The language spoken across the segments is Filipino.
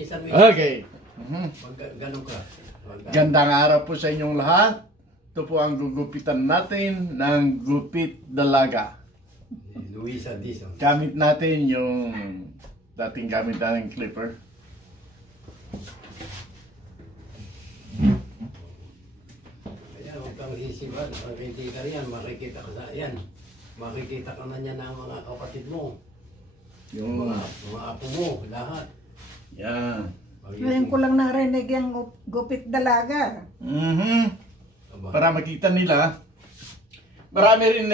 Okay. Ganun ka. Gandang araw po sa inyong lahat. Ito po ang gugupitan natin ng gupit dalaga. Luisa Dizon. Gamit natin yung dating gamit natin clipper. Ayan, huwag kang isipan. Hindi ka riyan, makikita ka sa yan. Makikita ka na niya ng mga kapatid mo. Yung mga apo mo, lahat. yan. Ngayon ko lang narinig yung gupit dalaga. Para makita nila. Marami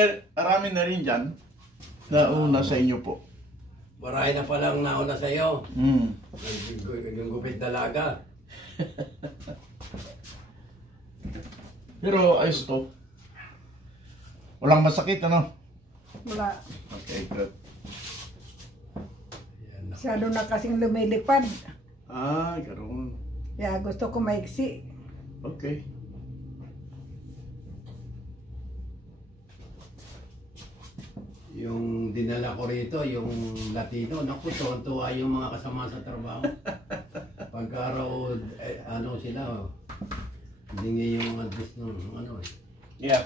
na rin dyan. Nauna sa inyo po. Marami na palang nauna sa iyo. Yung gupit dalaga. Pero ayos to. Walang masakit, ano? Wala. Okay, good. Masyado na kasing lumilipad. Ah, ganoon. Kaya gusto ko maiksi. Okay. Yung dinala ko rito, yung Latino, naku, tuwa yung mga kasama sa trabaho. Pagka raw, ano sila, hindi yung address nun, ano eh. Yeah.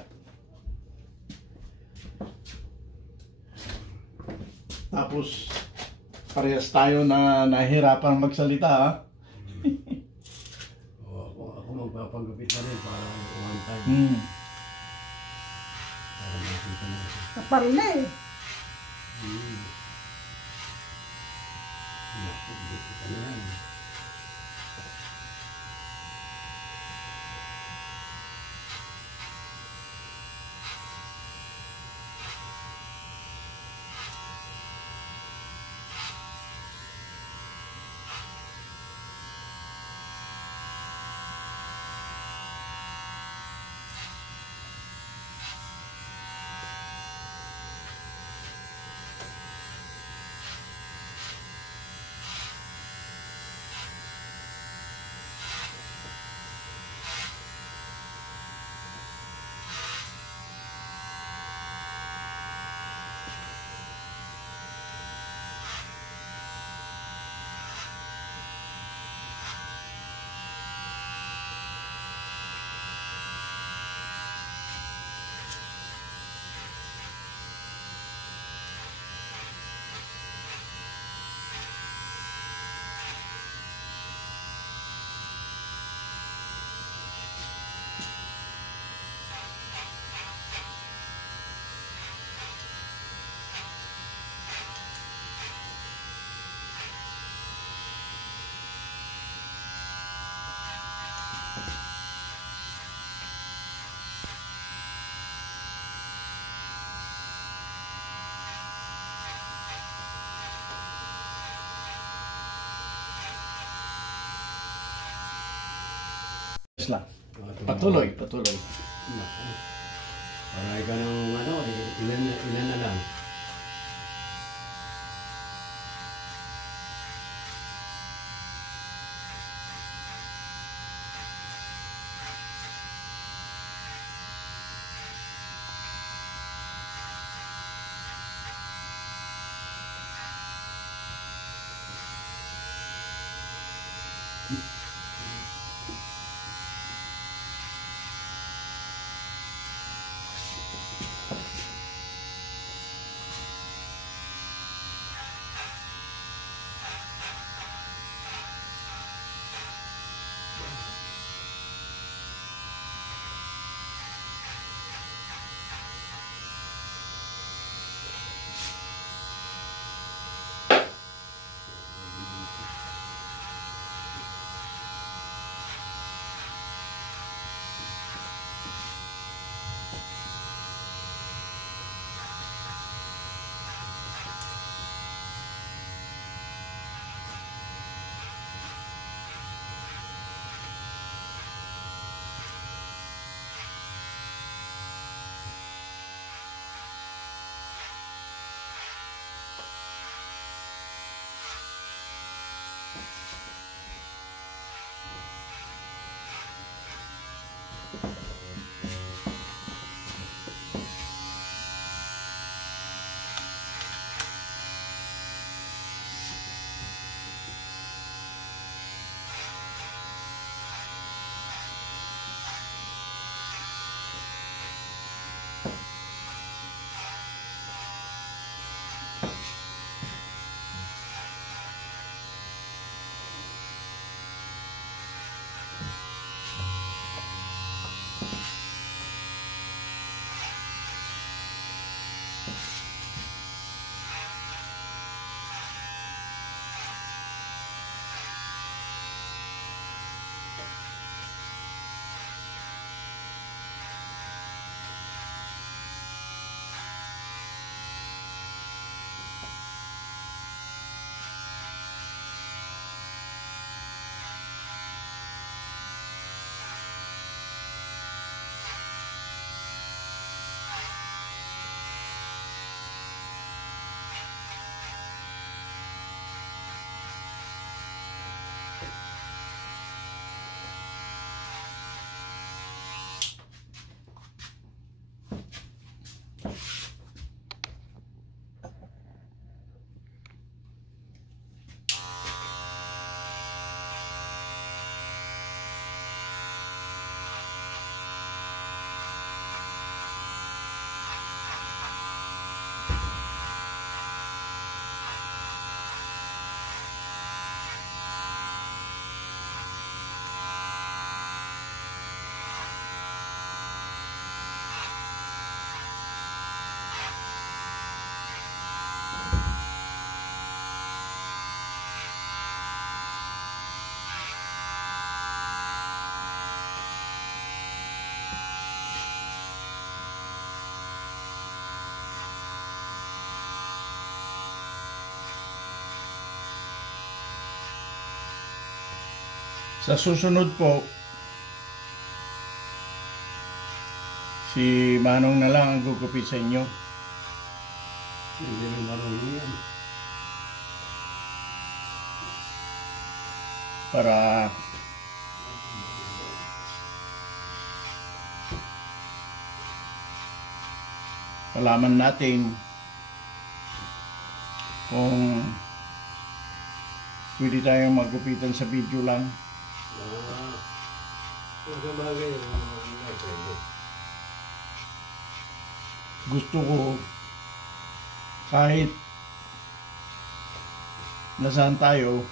Tapos, parehas tayo na nahihirapan magsalita, ha? Ako magpapagupit na rin para one time. Para makita na. Kapal na eh. Naku, dito ka na yan. Lang. Patuloy. Naku. Para ka ng ano, ilan na lang. Sa susunod po, si Manong na lang ang gugupit sa inyo. Hindi na marunong yan. Para malaman natin kung pwede tayong maggupitan sa video lang. Kung sa bagay, pwede. Gusto ko kahit nasaan tayo,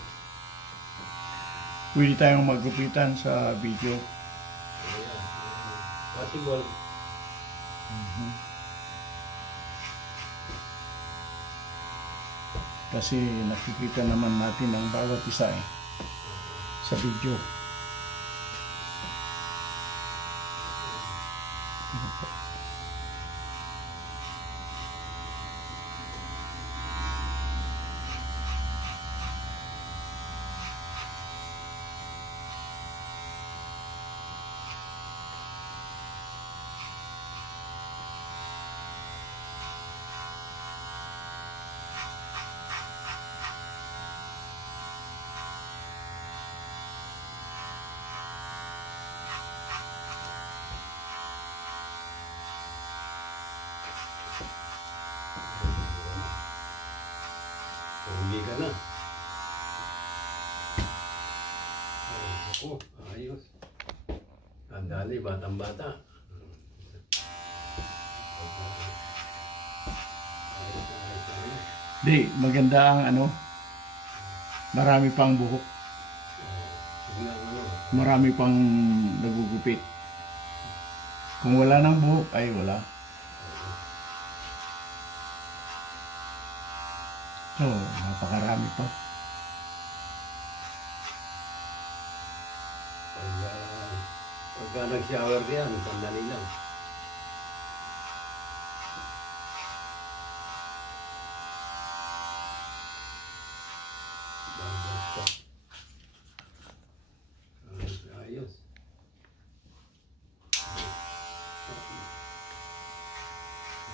pwede tayong maggupitan sa video. Possible. Kasi nakikita naman natin ang bawat isa sa video. Hindi ka na. Ako, ayos. Ang dali, batang-bata. Di, maganda ang ano, marami pang buhok, marami pang nagugupit. Kung wala ng buhok, ay wala. So, napakarami pa. Pagka nag-shower yan, sandali lang. Ayos.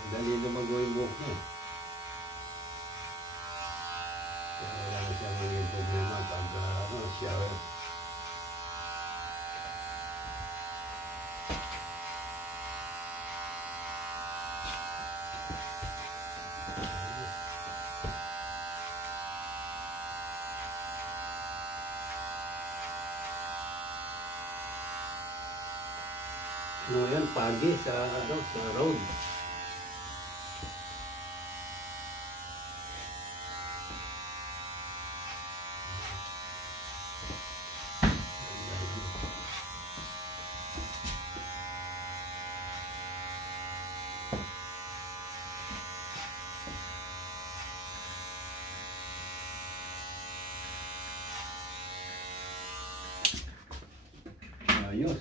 Madali lumago yung buhok niya. Kaya lang siya maging problema pagka shower. No, yan, pagi sa road. Ayos.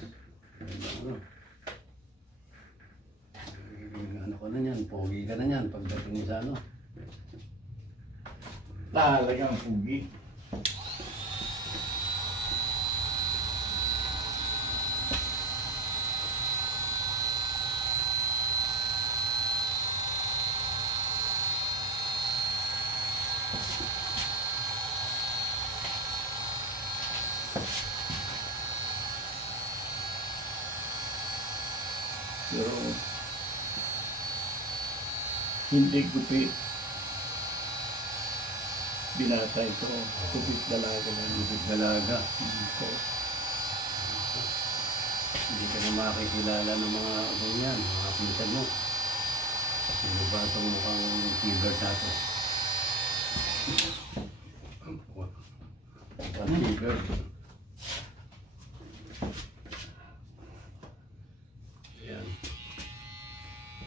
Ano ka na yan, pogi ka na yan pagdating mo sa ano. Talagang pugi. Pero hindi gupit binata ito, gupit dalaga lang. Gupit dalaga. Ito. Hindi ka na makikilala ng mga ganyan, mga pinsan mo. Sino ba itong mukhang fever tato? Mukhang fever. Yan.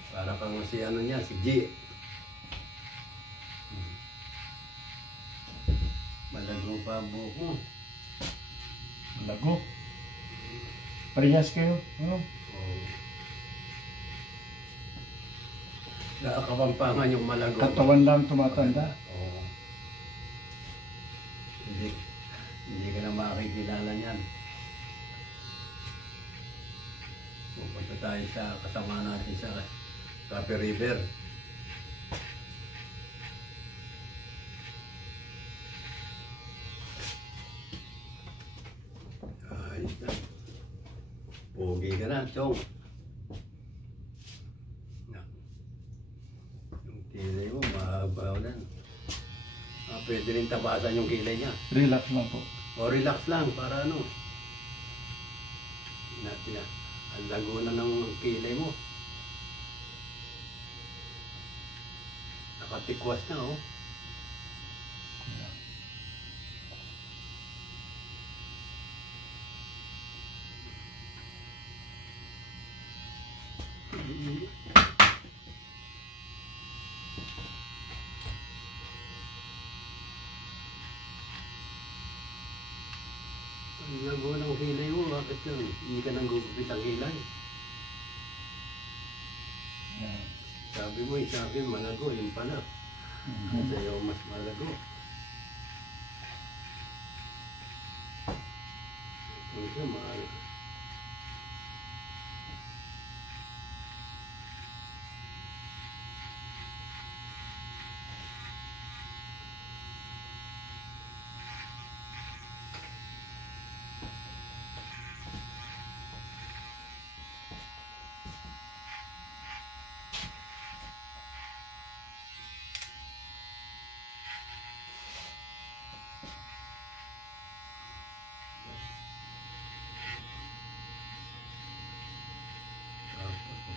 Para kang si ano niya, si G. Malago pa ang buhok mo. Lago. Parehas kayo. Ano? Oh. Nakakapampangan yung malago. Katawan lang tumatanda. Oo. Hindi ka na makikilala niyan. tayo sa kasama natin sa Copy River. Ayos na. Pogi ka na, Chong. Yung kilay mo, mahaba na. Pwede rin tabasan yung kilay niya. Relax lang po. O relax lang, para ano. Natin na. Ang lago na ng kilay mo. Nakatikwas na, oh. Ang lago ng kilay mo, bakit yun? Hindi ka nang gugupit ang kilay. Sabi mo, sa akin malago, yun pala. Sa'yo mas malago. Kung siya, malago.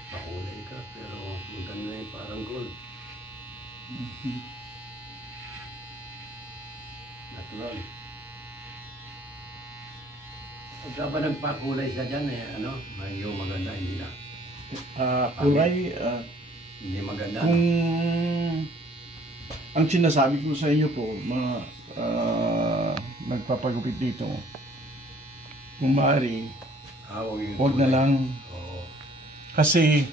Pakulay ka, pero maganda yung parang gold. Natural. Pagka ba nagpakulay siya dyan, ano, medyo maganda, hindi na. Kulay, Hindi maganda. kung ang sinasabi ko sa inyo po, mga nagpapagupit dito, kung maaari, huwag na lang. Oo. Kasi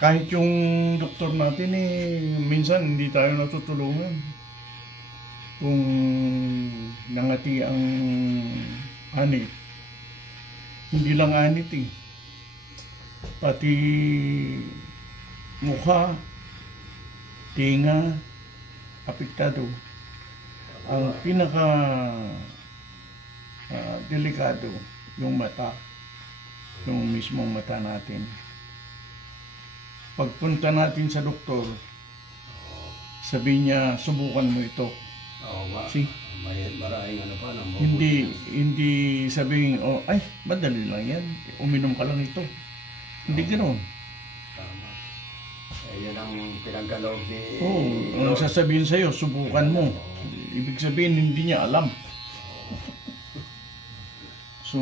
kahit yung doktor natin minsan hindi tayo natutulungan. Kung nangati ang anit, hindi lang anit pati mukha, tinga, apektado. Ang pinaka delikado yung mata, yung mismong mata natin. Pagpunta natin sa doktor, sabi niya, subukan mo ito. Oo ba? See? Maraming ano pa, Hindi sabihin, oh, ay, madali lang yan. Uminom ka lang ito. Hindi ganoon. Tama. Yan ang pinagkaloob ni... Oo, ang sasabihin sa'yo, subukan mo. Ibig sabihin, hindi niya alam. So,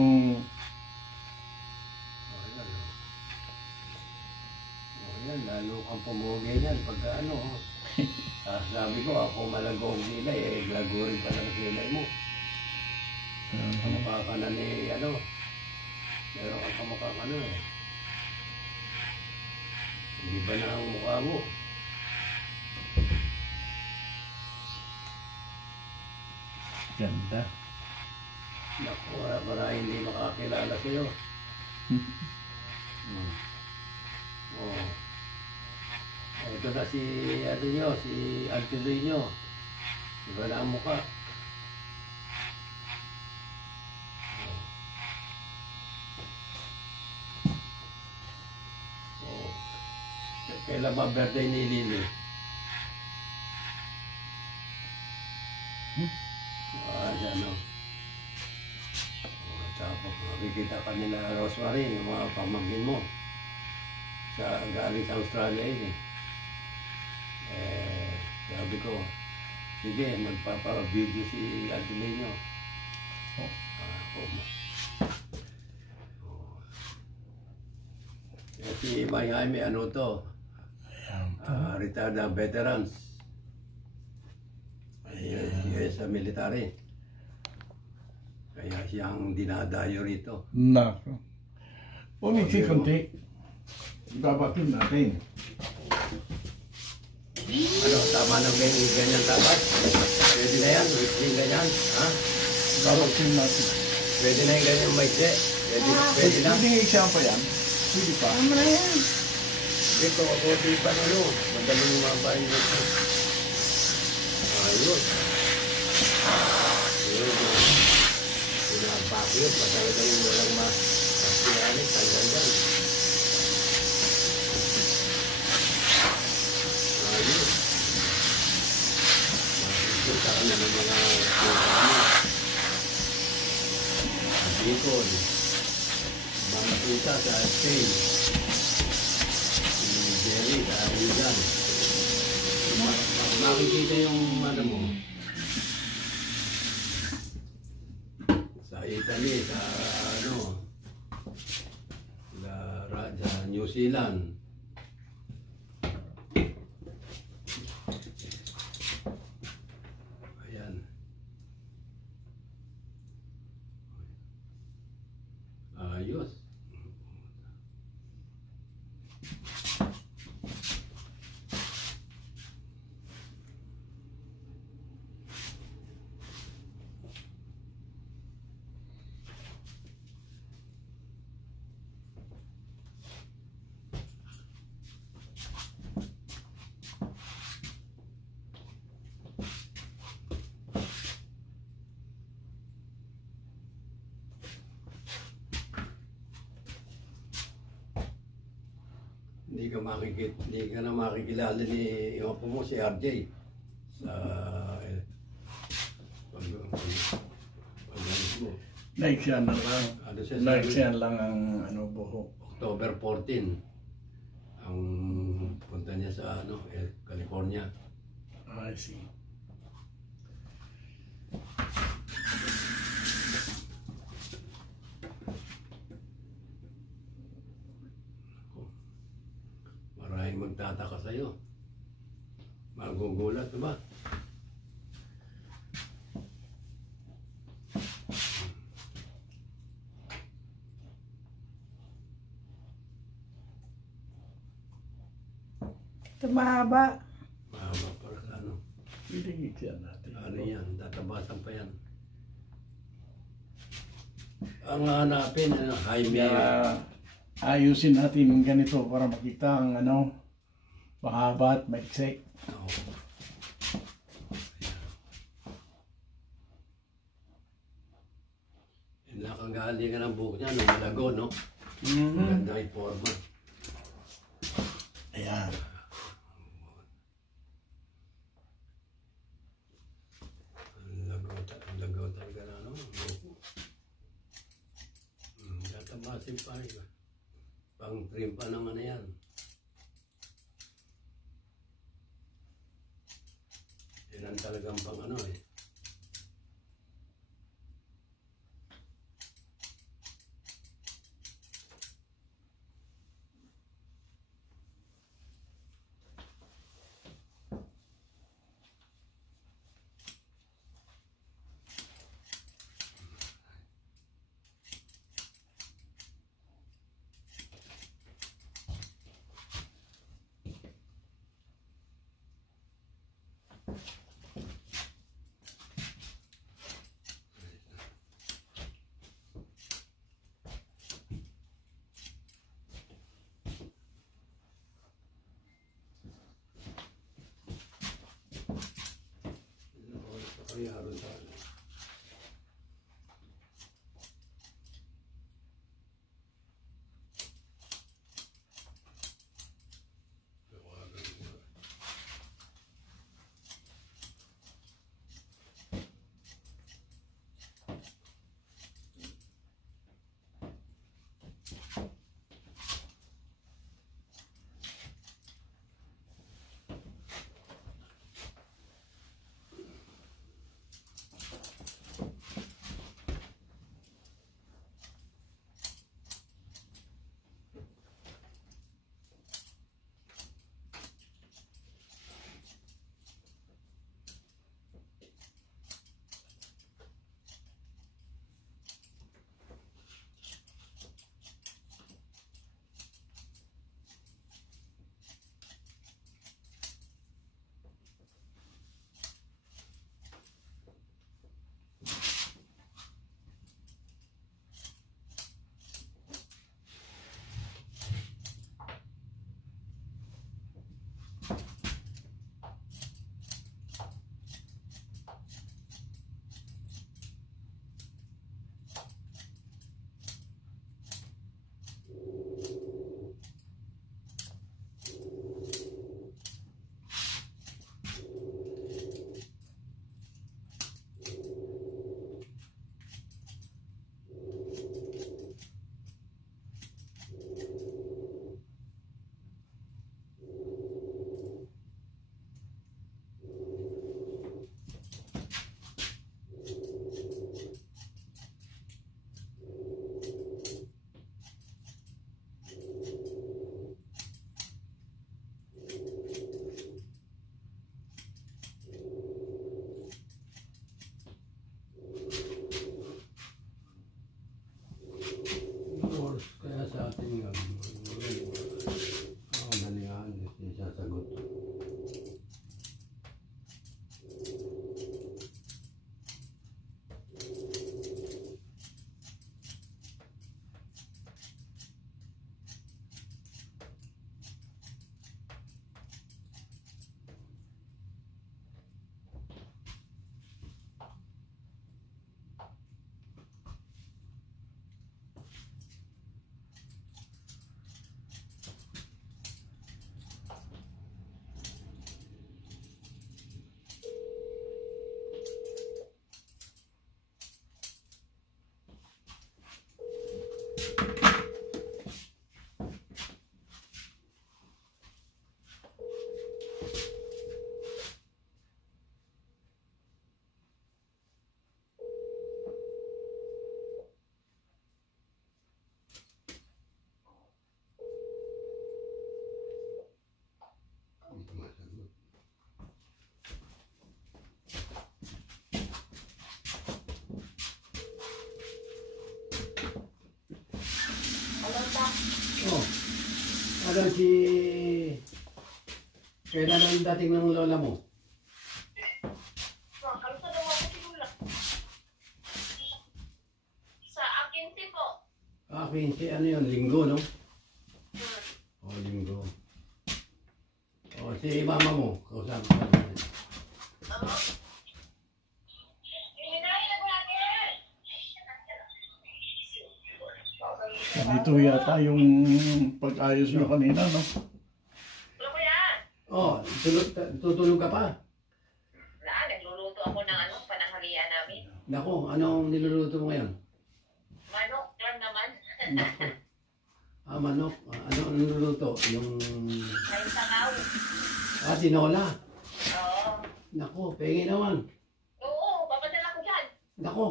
yan, lalo kang pumugi yan pagka ano. Sabi ko, ako malago ang kilay, lago rin pala ang kilay mo. Kamukha ka na ni, ano, meron kang kamukha ka na Hindi ba na ang mukha mo? ganda. Naku, para hindi makakilala sa'yo. Oh. Ito na si ano nyo, si Antuloy nyo. Iba na ang mukha. Oh. Kailan ba birthday ni Lily? Dyan o. Tapos makikita ka nila Rosemary, yung mga pamangkin mo. Galing sa Australia yun sabi ko, sige, magpapa-video si Adelino. Si Miami, ano to? Retired veterans. Sa military. Kaya siyang dinadayo rito. Nako. Kunti. Babatin natin. Ano, tama na ganyan tapat? Pwede na yan, yung ganyan, ha? Babatin natin. Pwede na yung ganyan maiksi. Pwede na. Hindi nga isa pa yan. Pwede pa. Tama na yan. Ito, ako di pa ano, madaling mabahin ito. Ayos. Yun, pinapakit, matalaga yung walang ma-aspiranit, tanggal yan. Ayos. Makikita ka na ng mga programa. Bicol. Makikita sa Spain. Jerry, dahil yan. Makikita yung ano mo. Sa Italy, sa ano, sa New Zealand. Ayan. Ayos. Hindi ka na makikilala ni yung apo mo si RJ sa pag mo. Like siya na lang. Ano siya Like sabi? siya lang ang buhok. October 14 ang punta niya sa ano, California. I see. Maraming magtataka sa'yo. Magugulat, diba? Tumahaba. Mahaba para sa ano. Pwede ngitian natin. Ano yan, tatabasan pa yan. Ang hanapin, Jaime. Kaya ayusin natin yung ganito para makita ang mahaba at maiksi. Oh. Nakagaling ka ng buhok niya, no? Malago, no? Maganda yung forma. Ayan. Ang lagaw talaga na, no? Buhok. Tatabasin pa rin. Pang-trim pa ng ano yan. Yan ang talagang pang ano eh. Oh, ano si... Kailan ang dating ng lola mo? Kamusta daw ako si Lula? Sa akin si po. 15, ano yun? Linggo, no? Hmm. Oh, linggo. Oh, si mama mo, kausap ko. Ano? Hinay na ba natin? Ganito yata yung pag-ayos nyo kanina, no? Ano ko yan? Oh, tutulog ka pa? Nagluluto ako ng pananghalian namin. Nako, anong niluluto mo ngayon? Manok lang naman. Nako. Manok. Ano ang niluluto? Yung... May sangaw. Tinola. Oo. Nako, pengi naman. Oo, papadala ko dyan. Nako.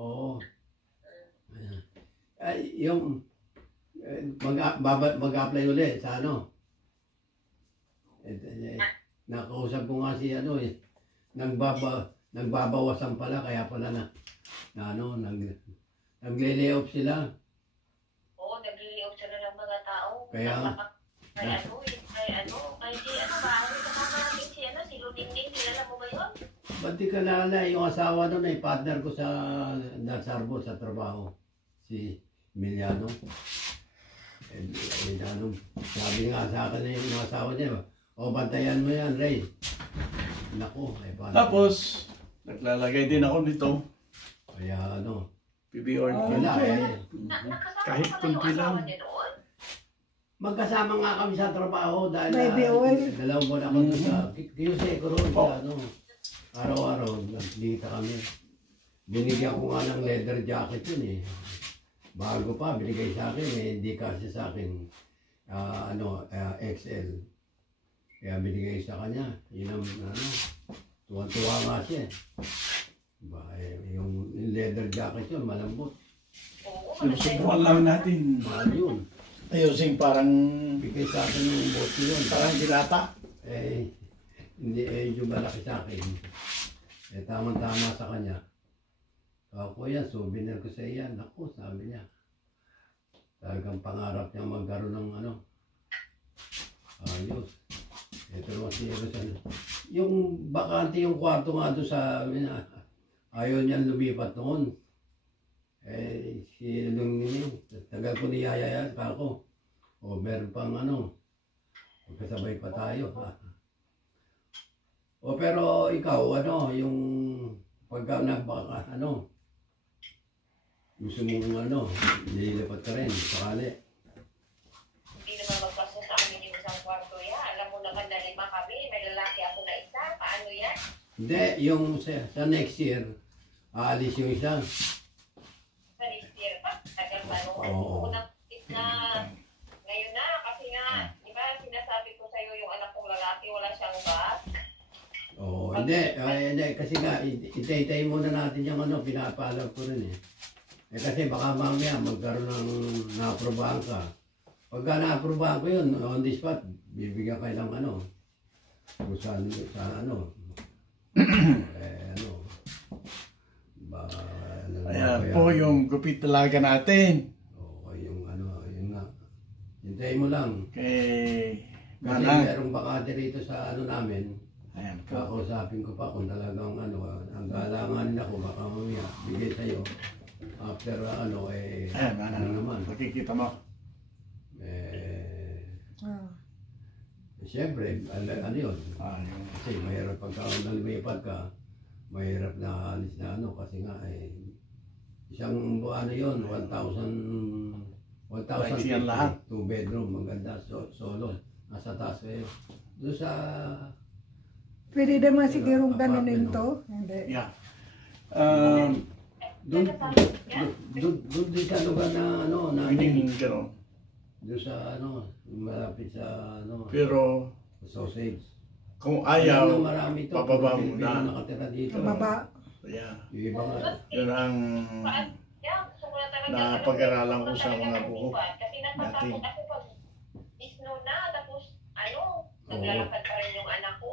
Oo. Ay, yung... mag-apply ulit sa ano? Nakausap ko nga si ano eh. Nagbabawasan pala, kaya pala nagle-layoff sila. Oo, nag-i-off sila ng mga tao. Kaya nga. Kay di ba? Kasama natin si Ludingding, kilala mo ba yun? Ba't di ka nalala? Yung asawa nun eh, partner ko sa Nasarbo sa trabaho. Si Emiliano. Sabi nga sa akin na yung asawa niya, o bantayan mo yan, Ray. Naku, ay paano. Tapos, naglalagay din ako nito. Kaya ano. PBR. Wala eh. Nakasama Kahit ka ba yung kunti lang. asawa niya noon? Magkasama nga kami sa trabaho dahil Baby oil. dalawang buwan ako sa QC ko ron sa ano. Araw-araw, nagdita kami. Binigyan ko nga ng leather jacket yun eh. Bago pa, binigay sa akin eh, hindi kasi sa akin XL. Kaya binigay sa kanya. Yun ang tuwan-tuwa nga siya eh. Yung leather jacket yun, malambot. Oo, Sinusubukan lang natin. Mahal yun. Ayusin parang Bigay sa akin yung bote yun. parang dilata. Eh, hindi yung malaki sa akin. Eh, tamang-tama sa kanya. Kuya, souvenir ko sa iyan. Naku, sabi niya. Talagang pangarap niya magkaroon ng ayos. Ito naman si Erosan. Yung bakante yung kwarto nga doon sa ayaw niyan lumipat noon. Eh, si tagal ko niyayaya sa ako. O meron pang magkasabay pa tayo. O pero ikaw, yung pagka gusto mong nililipat ka rin, sakali. Hindi naman magpaso sa amin yung isang kwarto yan. Alam mo naman na 5 kami, may lalaki ako na isa. Paano yan? Hindi, yung sa next year, aalis yung isa. Sa next year pa? Tagal pa no? Oo. Unang na ngayon na, kasi nga, di ba sinasabi ko sa'yo yung anak kong lalaki, wala siyang bus. Oo, hindi, kasi nga, itay-tay muna natin yung pinapaalam ko rin eh. Eh kasi baka mamaya magkaroon ng na-aprobahan ka. Pagka na-aprobahan ko yun, on the spot, bibigyan kayo ng kung saan Ayan po yung gupit talaga natin. Oo, yun nga. Hintayin mo lang. Kay Kasi Manang. merong bakante rito sa namin. Ayan po. Kakausapin ko pa kung talagang ang galanganin ako, baka mamaya bigay sa'yo. After Ayan, Manang. naman. Makikita mo. Siyempre, yun. Yung Kasi mahirap pagka nalimipat ka, mahirap na alis na kasi nga isang buwan yun, 1,000 yan lahat. 2 bedroom, maganda, solo, nasa taas kayo. Doon sa... Pwede naman sigurong Apartment, ganunin no? to. Hindi. Yeah. Doon, Yan. doon din sa lugar na ano, Pwedeng namin. gano'n. Doon sa ano, malapit sa ano, Pero sausage. kung Alam ayaw, na marami to, pababa mo Pilipino na. nakatira dito. Baba. Yeah. Yung iba nga. Yun ang Yan, gusto ko na talaga. napag-aralan ko sa Gusto mga talaga buhok lumipat. Kasi natatakot ako pag snow na, tapos naglalakad pa rin yung anak ko.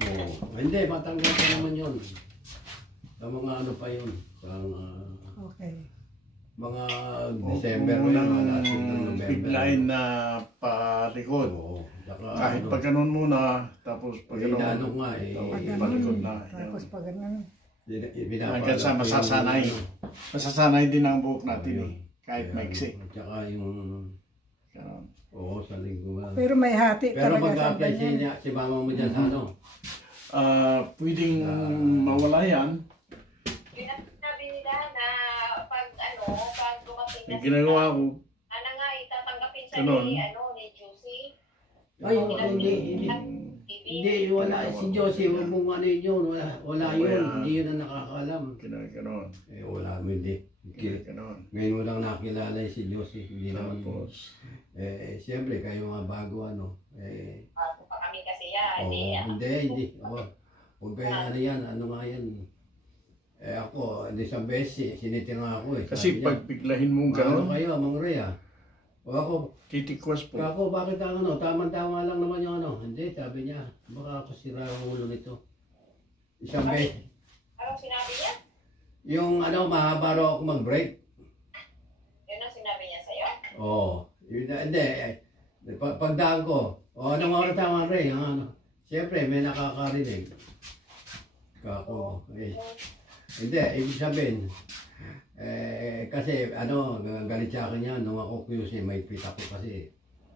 Oo. Hindi, matanggal pa naman yun. Sa mga ano pa yun. Sa Okay. mga o, December kung yun, unang mga last week ng November. biglain na palikod. Oo. Saka, Kahit ano, pag ganun muna, tapos pag inaano ganun, nga eh. Pag palikod ganun, na. tapos pag ganun. Hanggang sa masasanay. Masasanay din ang buhok natin eh. Kahit maiksi. At saka yung, Ganun. oo, sa linggo nga. Pero may hati Pero talaga sa mag-apply ganyan. si mama mo dyan sa ano. Pwedeng mawala yan. Yun ang sinabi nila na pag dumating na Yung ginagawa ko, nga, itatanggapin sa Ganun. ni Juicy. Ay, hindi, wala. Si Josie, huwag mong ano yun, wala yun. Kaya- Hindi yun ang nakakaalam. Ganon. Eh, wala mo, hindi. Ganon. Ngayon mo lang nakilala si Josie. Hindi naman po. Tapos, Siyempre, kayo mga bago ano. Bago pa kami kasi yan. Hindi. Huwag kayo ano yan, ano nga yan. Ako, isang beses, sinitin nga ako eh. kasi Sabi niya, pag biglahin mong ano ganon, kayo, Mang Rhea? O ako, titikwas po. Kako, bakit ang ano, tama-tama lang naman yung ano. Hindi, sabi niya, baka ako sira ang ulo nito. Isang beses. Anong sinabi niya? Yung ano, mahaba raw ako mag-break. Yun ang sinabi niya sa'yo? Oo. Hindi, pagdaan ko, anong oras tama rin, ano. Siyempre, may nakakarinig. Kako, hindi, ibig sabihin, kasi ano, galit sa akin yan, nung ako QC, may pit ako kasi.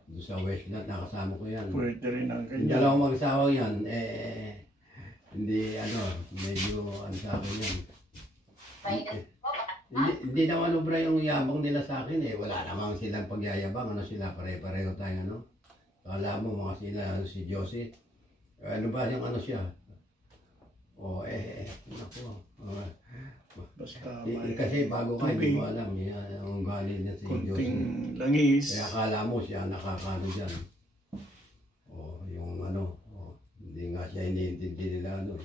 Doon sa Westland, nakasama ko yan. Pwede rin ang Yung ganyan. dalawang magsawang yan, hindi ano, medyo ano sa akin yan. Hindi naman ubra yung yabang nila sa akin eh. Wala namang silang pagyayabang. Ano sila, pare-pareho tayo ano. Kala mo mga sila, ano, si Josie. Ano ba yung ano siya? Naku. Basta may Kasi bago ka, hindi mo alam. Ang galing niya si kunting Josie. langis. Kaya akala mo siya nakakano dyan. Yung ano, hindi nga siya iniintindi nila ano.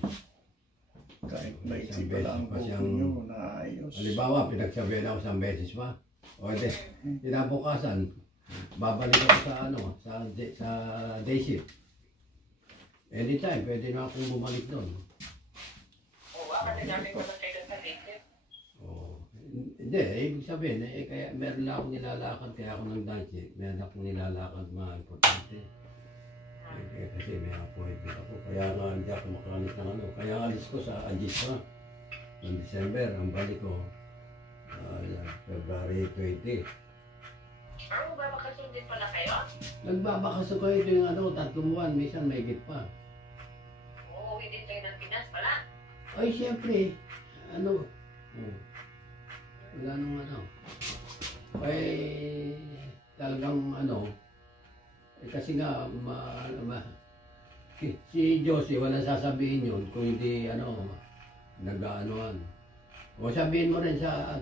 Kahit may Isang iba lang beses pa buhok siyang- nyo na ayos. Halimbawa, pinagsabihan ako isang beses pa. Di, kinabukasan, babalik ako sa ano, sa day shift. Anytime, pwede na akong bumalik doon. Oo, ako sinabi ko na kayo sa video. Hindi, ibig sabihin, kaya meron lang akong nilalakad, kaya ako nang day shift. Meron akong nilalakad mga importante. Kasi may appointment ako, kaya nga hindi ako makalis ng ano. Kaya alis ko sa Agis pa, ng December, ang balik ko, February 20. Ano ba, makasundin pala kayo? Nagbabakaso ko ito yung ano, 3 buwan, minsan may higit pa. Uuwi din kayo ng Pinas pala. Ay, siyempre, ano, wala nung ano. Ay, talagang ano, kasi nga, si Josie, wala sasabihin yun kung hindi, ano, nag-aanoan. O sabihin mo rin sa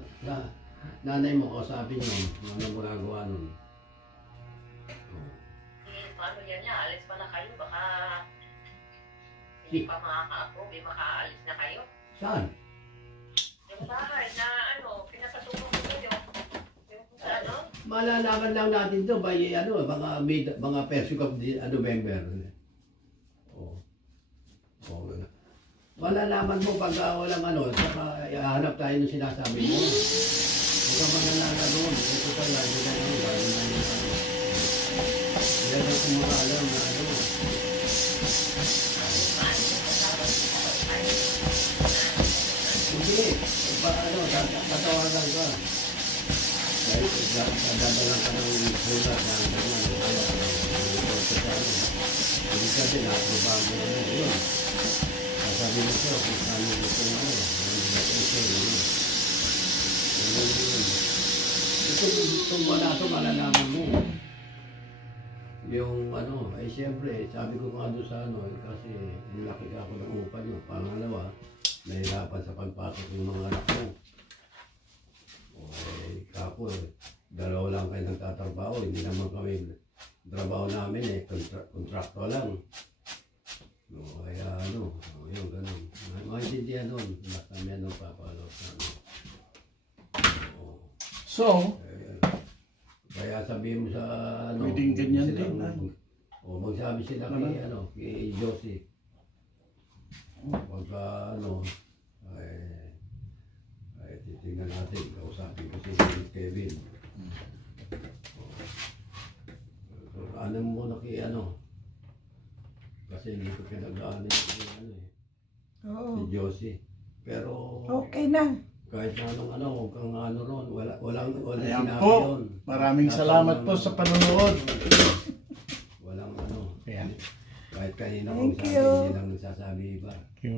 nanay mo, kausapin yun, kung ano magagawa nun. Paano yan niya? Alis pa na kayo. Baka Si- hindi pa makaka-approve. Makaalis na kayo. Saan? Yung bahay na pinapasukan ko kayo. Yung ano? Malalaman lang natin to by ano, mga first week of November. Malalaman mo pag walang ano, saka hanap tayo ng sinasabi mo. Huwag kang manalala doon. Ito pala, hindi na yun. Yan ang kumakalam na ano. Hindi. Tatawagan ka. Dahil dadala ka ng sulat na ganyan. Hindi kasi na-aprobahan mo na yun. Sabi mo siya, kung saan mo gusto mo ano. Itong wala ito, malalaman mo. Yung ano, ay siyempre, sabi ko nga doon sa ano, kasi nilaki ako ng upa nyo. Pangalawa, nahirapan sa pagpasok ng mga anak mo. nagtatrabaho, hindi naman kami, trabaho namin eh, kontrakto lang. No, kaya yung ganun. Maintindihan nun, lahat kami papalot sa ano. So, Kaya sabihin mo sa pwedeng ganyan din. magsabi sila kay Josie. Pagka titingnan natin, kausapin ko si Kevin. Ano mo na kay kasi hindi ko pinag-aanin Oo. si Josie. Pero Okay na. kahit huwag kang ron, walang Ayan sinabi po. yun. Maraming salamat po sa panonood. Walang Ayan. kahit kanina Thank kung sabi, you. hindi lang nagsasabi iba. Thank you.